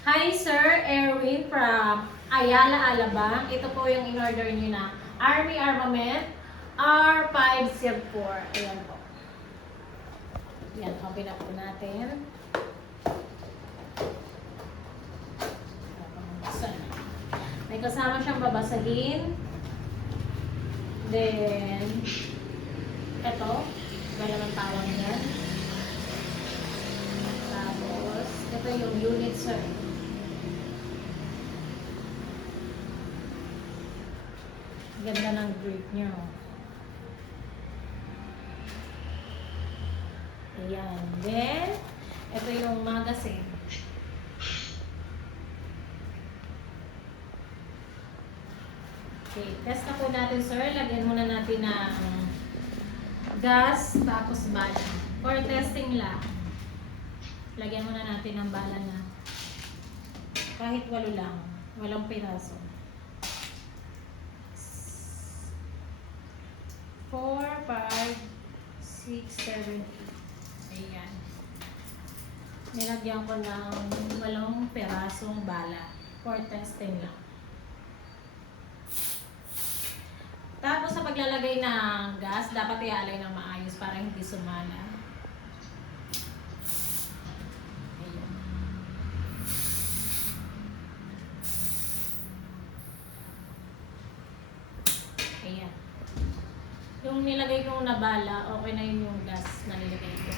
Hi Sir Erwin from Ayala, Alabang. Ito po yung in-order niyo na Army Armament R504. Ayan po. Yan, open up po natin. May kasama siyang babasahin. Then, ito. Iba naman tawag yan. Tapos, ito yung unit, sir. Ganda ng grip niyo. Ayan. Then, ito yung magazine. Okay, test na po natin, sir. Lagyan muna natin ng gas, tapos bala. For testing lang. Lagyan muna natin ng bala na. Kahit 8 lang. 8 piraso. 4, 5, 6, 7, 8. Ayan. Nilagyan ko ng 8 pirasong bala. For testing lang. Tapos sa paglalagay ng gas, dapat ialay ng maayos para hindi sumala. Ayan. Ayan. Yung nilagay kong nabala, okay na yun yung gas na nilagay ko.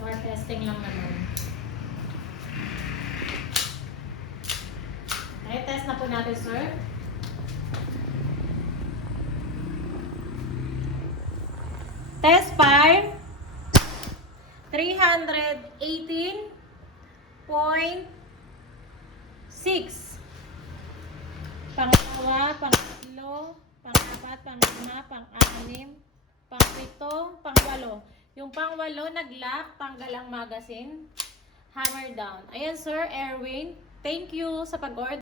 For testing lang naman. Okay, test na po natin, sir. Test fire 318.6. Pangalawa, pangatlo, pang-4, pang-5, pang-6, pang-7, pang-8. Yung pang-8 nag-lock, tanggal ang magazine, hammer down. Ayan, Sir Erwin. Thank you sa pag-order.